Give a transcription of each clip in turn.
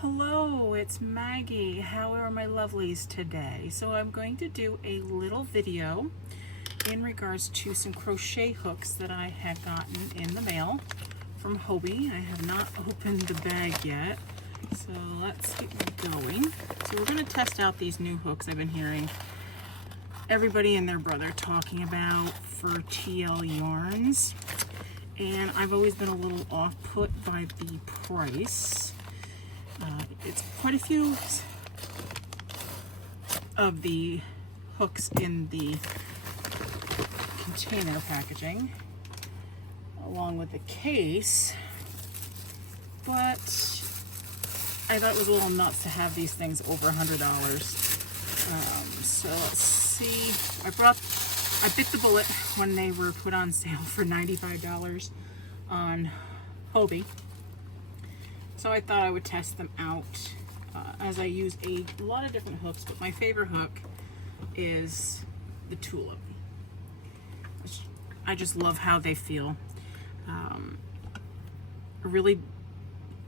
Hello, it's Maggie. How are my lovelies today? So I'm going to do a little video in regards to some crochet hooks that I had gotten in the mail from Hobbii. I have not opened the bag yet, so let's get going. So we're going to test out these new hooks I've been hearing everybody and their brother talking about for TL yarns, and I've always been a little off put by the price. It's quite a few of the hooks in the container packaging along with the case, but I thought it was a little nuts to have these things over $100. So let's see. I bit the bullet when they were put on sale for $95 on Hobbii. So I thought I would test them out as I use a lot of different hooks, but my favorite hook is the tulip. I just love how they feel. Really,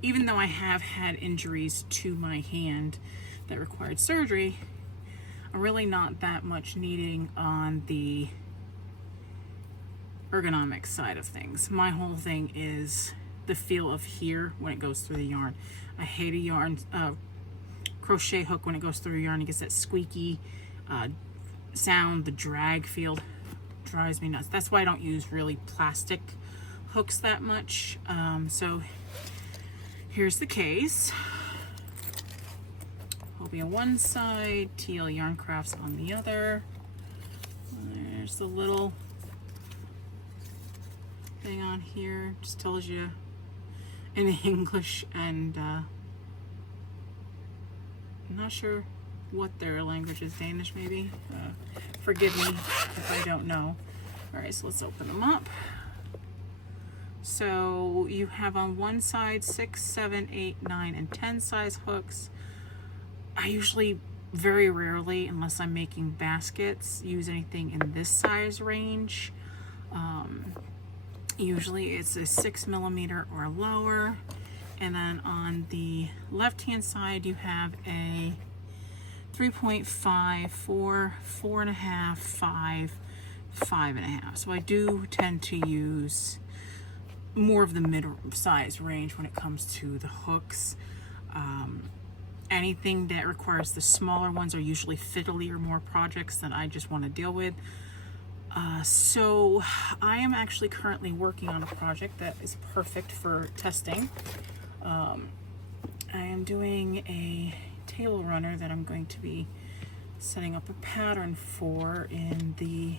even though I have had injuries to my hand that required surgery, I'm really not that much needing on the ergonomic side of things. My whole thing is the feel of here when it goes through the yarn. I hate a yarn crochet hook when it goes through a yarn. It gets that squeaky sound. The drag feel drives me nuts. That's why I don't use really plastic hooks that much. So here's the case. Hobbii on one side, TL Yarn Crafts on the other. There's the little thing on here. Just tells you in English, and I'm not sure what their language is. Danish maybe. Forgive me if I don't know. Alright, so let's open them up. So you have on one side 6, 7, 8, 9, and 10 size hooks. I usually, very rarely, unless I'm making baskets, use anything in this size range. Usually it's a 6mm or lower. And then on the left hand side you have a 3.5, 4, 4.5, 5, 5.5. So I do tend to use more of the mid-size range when it comes to the hooks. Anything that requires the smaller ones are usually fiddly or more projects that I just want to deal with. So I am actually currently working on a project that is perfect for testing. I am doing a table runner that I'm going to be setting up a pattern for in the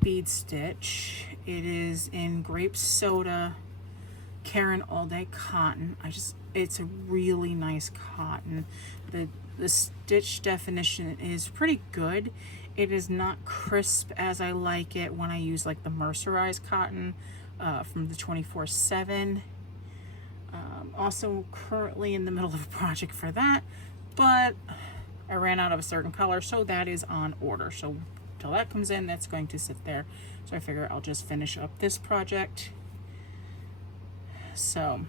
bead stitch. It is in grape soda Karen all day cotton. It's a really nice cotton. The stitch definition is pretty good. It is not crisp as I like it when I use like the mercerized cotton from the 24/7. Also currently in the middle of a project for that, but I ran out of a certain color, so that is on order. So till that comes in, that's going to sit there. So I figure I'll just finish up this project. So,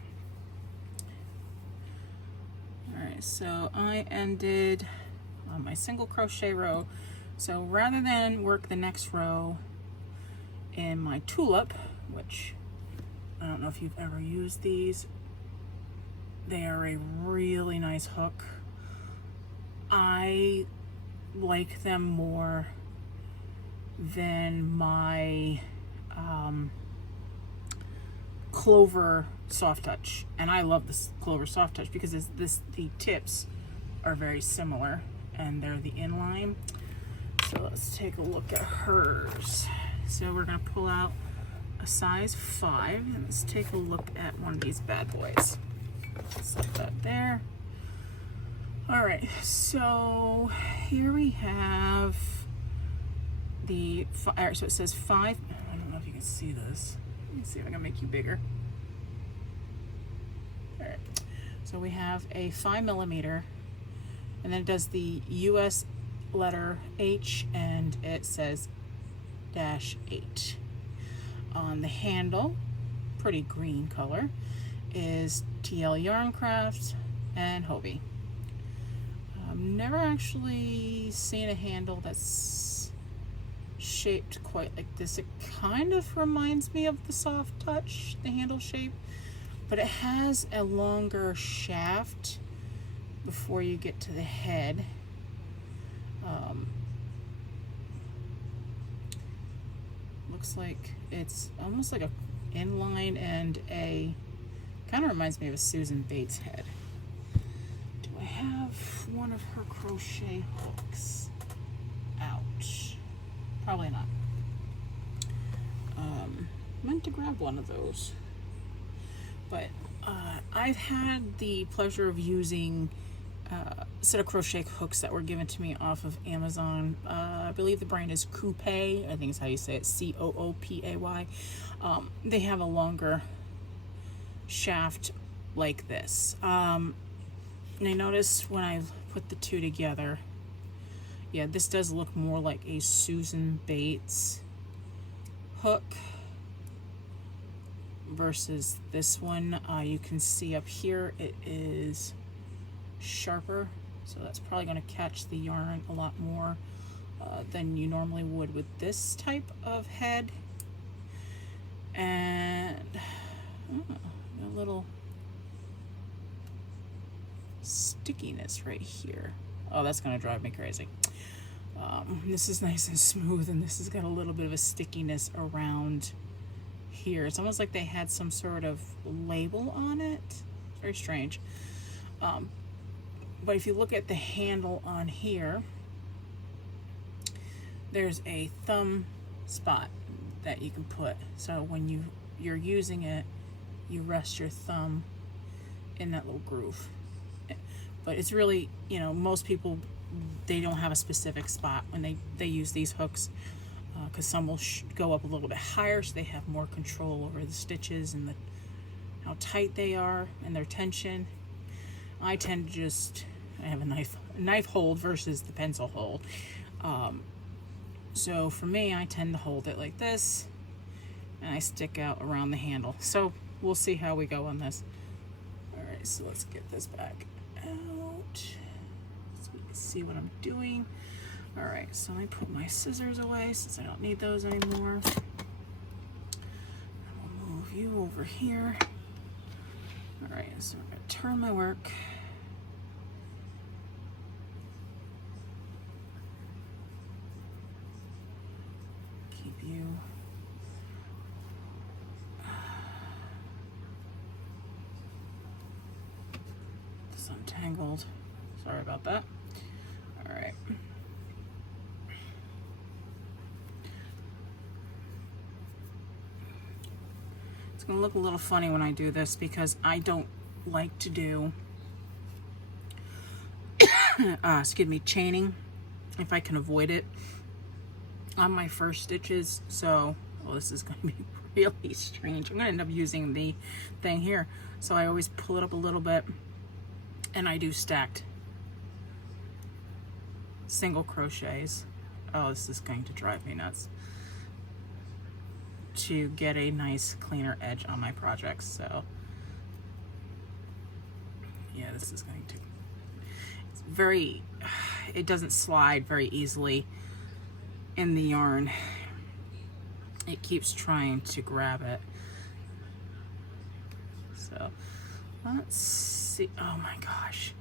alright, so I ended on my single crochet row. So rather than work the next row in my tulip, which I don't know if you've ever used these, they are a really nice hook. I like them more than my Clover Soft Touch, and I love this Clover Soft Touch because the tips are very similar and they're the inline. So let's take a look at hers. So we're gonna pull out a size 5 and let's take a look at one of these bad boys. Set that there. All right, so here we have the, all right, so it says 5. I don't know if you can see this. Let me see if I can make you bigger. All right, so we have a 5mm, and then it does the US letter H, and it says -8. On the handle, pretty green color, is TL Yarn Crafts and Hobbii. I've never actually seen a handle that's shaped quite like this. It kind of reminds me of the Soft Touch, the handle shape, but it has a longer shaft before you get to the head. Looks like it's almost like a inline and a kind of reminds me of a Susan Bates head. Do I have one of her crochet hooks out? Probably not. Meant to grab one of those, but I've had the pleasure of using a set of crochet hooks that were given to me off of Amazon. I believe the brand is Coopay. I think it's how you say it, Coopay. They have a longer shaft like this. And I noticed when I put the two together, yeah, this does look more like a Susan Bates hook versus this one. You can see up here it is sharper, so that's probably going to catch the yarn a lot more than you normally would with this type of head. And a little stickiness right here. Oh, that's going to drive me crazy. This is nice and smooth, and this has got a little bit of a stickiness around here. It's almost like they had some sort of label on it. It's very strange. But if you look at the handle on here, there's a thumb spot that you can put. So when you're using it, you rest your thumb in that little groove. But it's really, you know, most people, they don't have a specific spot when they use these hooks, because some will go up a little bit higher, so they have more control over the stitches and how tight they are and their tension. I tend to just, I have a knife hold versus the pencil hold. So for me, I tend to hold it like this, and I stick out around the handle. So we'll see how we go on this. All right, so let's get this back out so we can see what I'm doing. All right, so let me put my scissors away since I don't need those anymore. I'll move you over here. All right, so I'm gonna turn my work. Keep you disentangled. Sorry about that. All right. It's gonna look a little funny when I do this because I don't like to do excuse me, chaining if I can avoid it on my first stitches. So, well, this is going to be really strange. I'm going to end up using the thing here. So I always pull it up a little bit, and I do stacked single crochets. Oh, this is going to drive me nuts, to get a nice cleaner edge on my projects. So yeah, this is going to, it's very, it doesn't slide very easily in the yarn. It keeps trying to grab it. So let's see. Oh my gosh.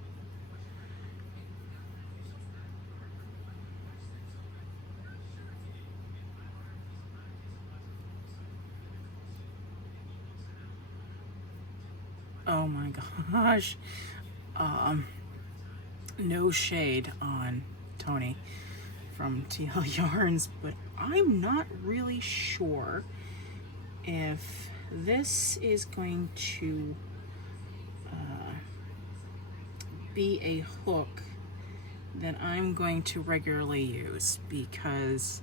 Oh my gosh. No shade on Tony from TL Yarns, but I'm not really sure if this is going to be a hook that I'm going to regularly use, because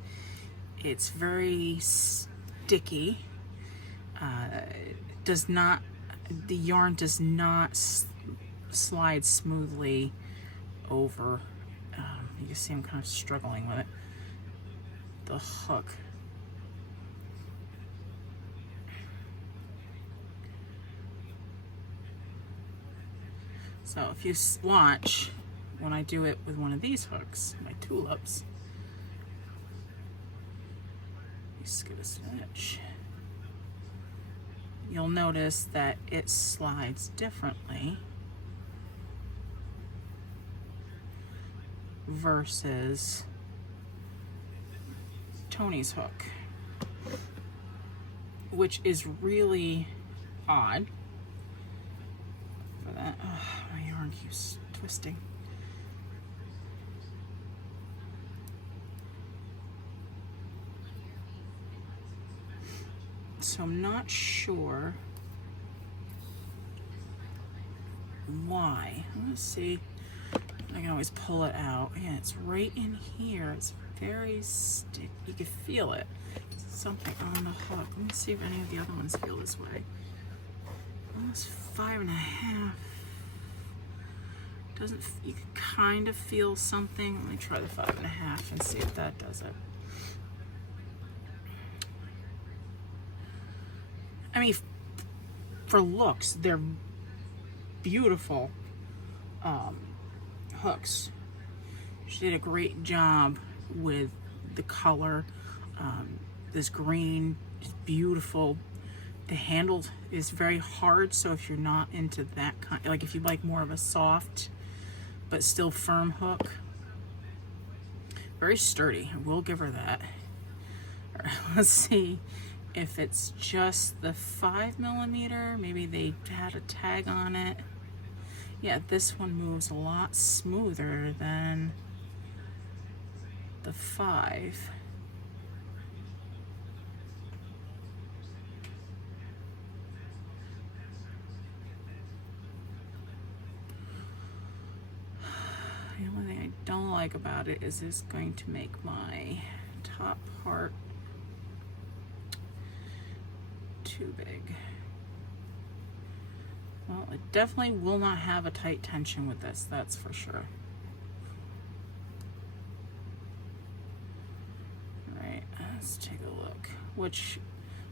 it's very sticky. Does not, the yarn does not slide smoothly over. You can see I'm kind of struggling with it. The hook. So if you watch when I do it with one of these hooks, my tulips, you skip a stitch, you'll notice that it slides differently versus Tony's hook, which is really odd for that. Oh, my yarn keeps twisting. So I'm not sure why. Let's see. I can always pull it out. Yeah, it's right in here. It's very sticky. You can feel it. Something on the hook. Let me see if any of the other ones feel this way. Almost 5.5. Doesn't, you can kind of feel something. Let me try the 5.5 and see if that does it. I mean, for looks, they're beautiful hooks. She did a great job with the color. This green is beautiful. The handle is very hard, so if you're not into that kind, like if you like more of a soft but still firm hook, very sturdy. I will give her that. All right, let's see if it's just the 5mm. Maybe they had a tag on it. Yeah, this one moves a lot smoother than the 5. The only thing I don't like about it is it's going to make my top part too big. Well, it definitely will not have a tight tension with this, that's for sure. Alright, let's take a look. Which,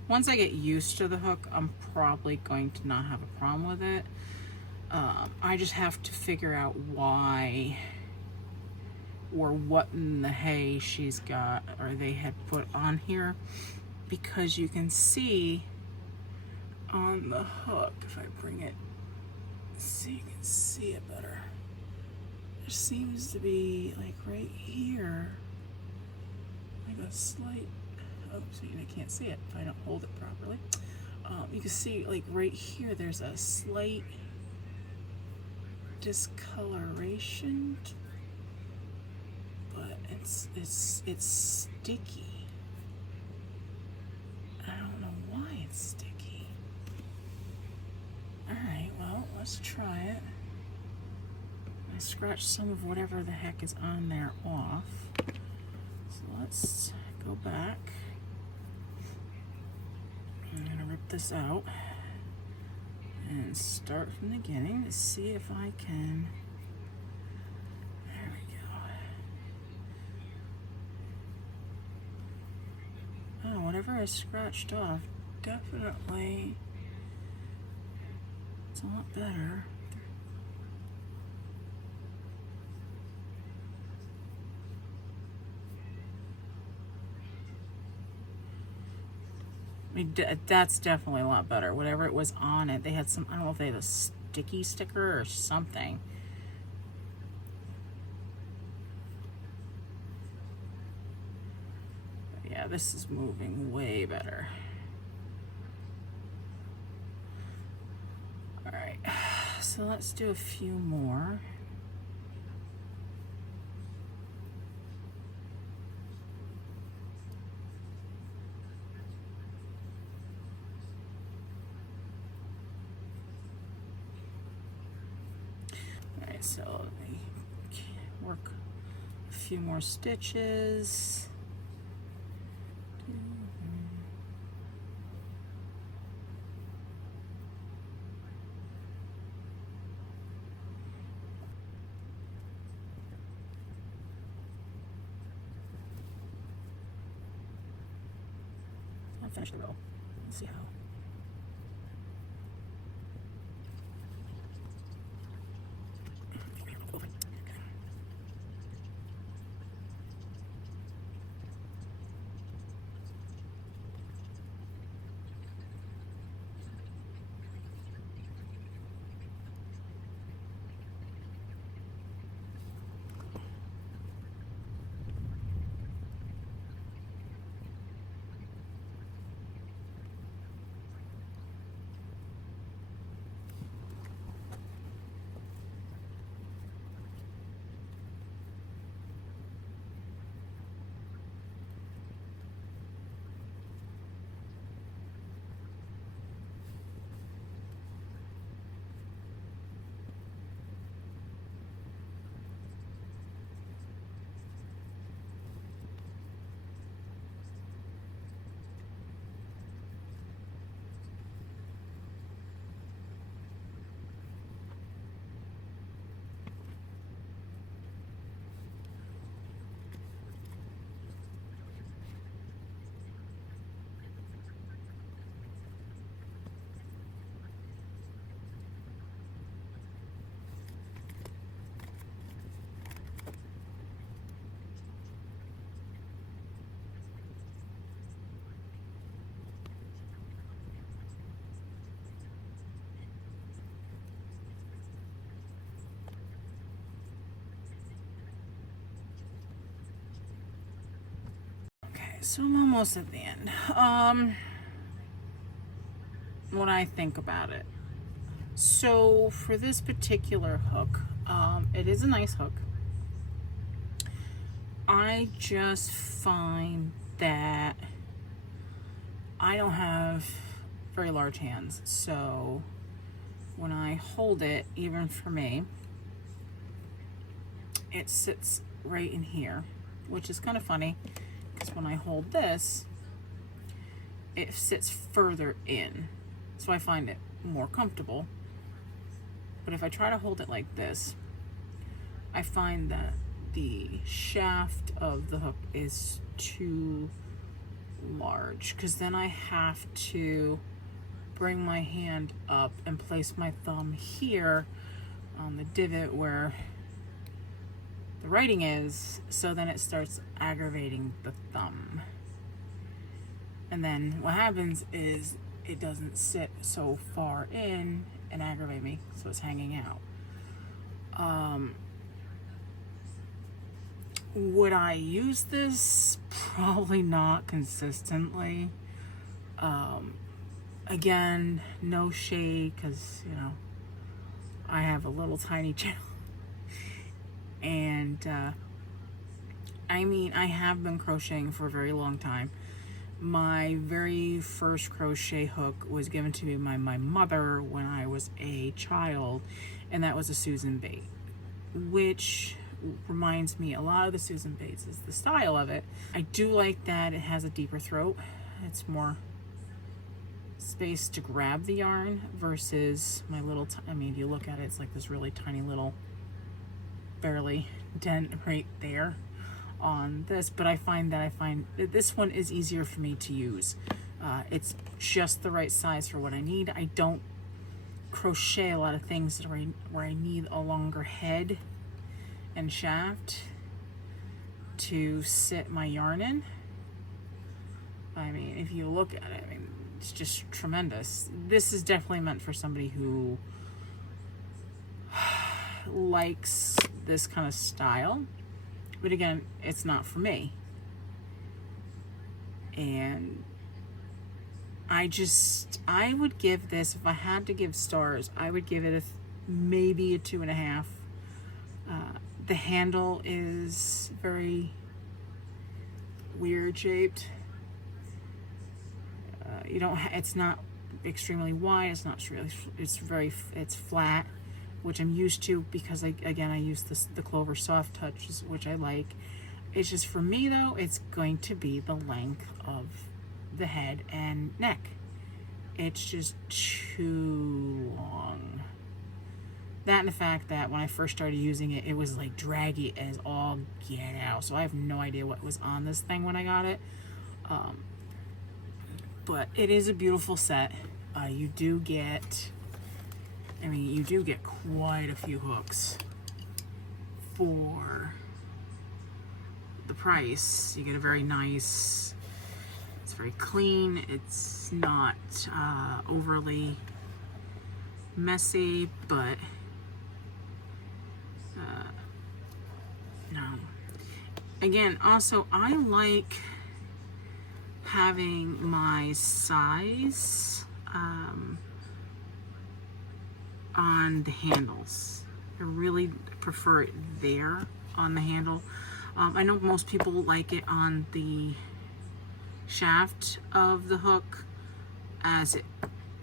once I get used to the hook, I'm probably going to not have a problem with it. I just have to figure out why or what in the hay she's got or they had put on here, because you can see on the hook, if I bring it, see, you can see it better. There seems to be like right here, like a slight, oh, so you can't see it if I don't hold it properly. You can see like right here, there's a slight discoloration, but it's sticky. I don't know why it's sticky. Alright, well, let's try it. I scratched some of whatever the heck is on there off. So let's go back. I'm gonna rip this out and start from the beginning to see if I can. There we go. Oh, whatever I scratched off, definitely, it's a lot better. I mean, that's definitely a lot better. Whatever it was on it, they had some, I don't know if they had a sticky sticker or something. But yeah, this is moving way better. All right, so let's do a few more. So let me work a few more stitches. I'll finish the row. Let's see how. so I'm almost at the end. What I think about it. So for this particular hook, it is a nice hook. I just find that I don't have very large hands, so when I hold it, even for me, it sits right in here, which is kind of funny because when I hold this, it sits further in, so I find it more comfortable. But if I try to hold it like this, I find that the shaft of the hook is too large, because then I have to bring my hand up and place my thumb here on the divot where the writing is, so then it starts aggravating the thumb. And then what happens is it doesn't sit so far in and aggravate me, so it's hanging out. Would I use this? Probably not consistently. Again, no shade, because, you know, I have a little tiny channel. And, I mean, I have been crocheting for a very long time. My very first crochet hook was given to me by my mother when I was a child, and that was a Susan Bate, which reminds me a lot of the Susan Bates is the style of it. I do like that it has a deeper throat. It's more space to grab the yarn versus my little, I mean, if you look at it, it's like this really tiny little, barely dent right there on this, but I find that this one is easier for me to use. It's just the right size for what I need. I don't crochet a lot of things where I need a longer head and shaft to sit my yarn in. I mean, if you look at it, I mean, it's just tremendous. This is definitely meant for somebody who likes this kind of style. But again, it's not for me. And I would give this, if I had to give stars, I would give it maybe a 2.5. The handle is very weird shaped. It's not extremely wide. It's not really, it's flat, which I'm used to because I use the Clover Soft Touch, which I like. It's just, for me though, it's going to be the length of the head and neck. It's just too long. That and the fact that when I first started using it, it was like draggy as all get out. So I have no idea what was on this thing when I got it. But it is a beautiful set. You do get quite a few hooks for the price. You get a very nice, it's very clean, it's not overly messy, but no. Again, also, I like having my size on the handles. I really prefer it there on the handle. I know most people like it on the shaft of the hook, as it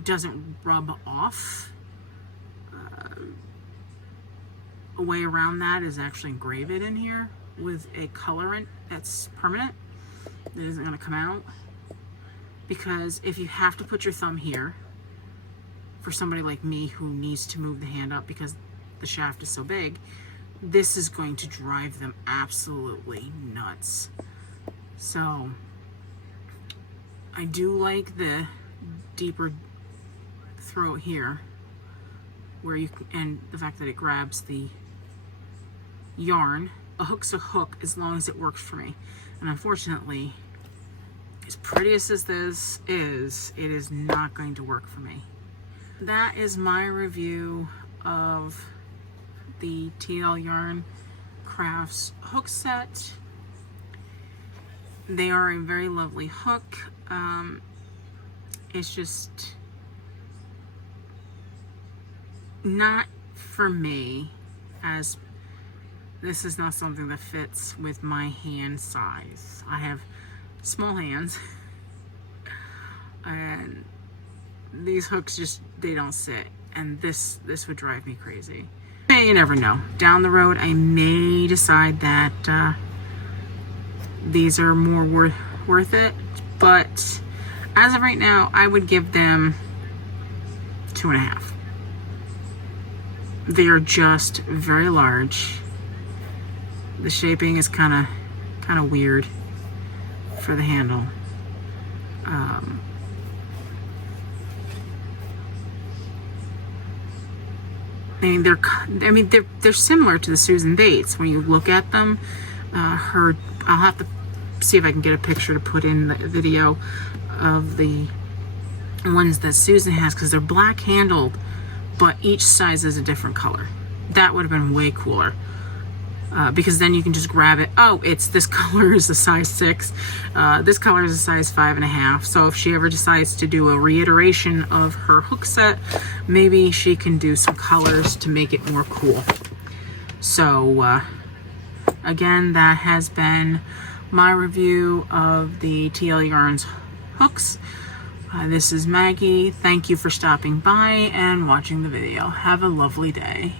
doesn't rub off. A way around that is actually engrave it in here with a colorant that's permanent. It isn't going to come out, because if you have to put your thumb here, for somebody like me who needs to move the hand up because the shaft is so big, this is going to drive them absolutely nuts. So I do like the deeper throat here, where you can, and the fact that it grabs the yarn. A hook's a hook as long as it works for me. And unfortunately, as pretty as this is, it is not going to work for me. That is my review of the TL Yarn Crafts hook set. They are a very lovely hook. It's just not for me, as this is not something that fits with my hand size. I have small hands and these hooks just, they don't sit, and this would drive me crazy. You never know. Down the road I may decide that these are more worth it, but as of right now I would give them 2.5. They are just very large. The shaping is kind of weird for the handle. They're similar to the Susan Bates when you look at them. I'll have to see if I can get a picture to put in the video of the ones that Susan has, because they're black handled, but each size is a different color. That would have been way cooler. Because then you can just grab it. Oh, it's this color is a size 6. This color is a size 5.5. So if she ever decides to do a reiteration of her hook set, maybe she can do some colors to make it more cool. So again, that has been my review of the TL Yarns hooks. This is Maggie. Thank you for stopping by and watching the video. Have a lovely day.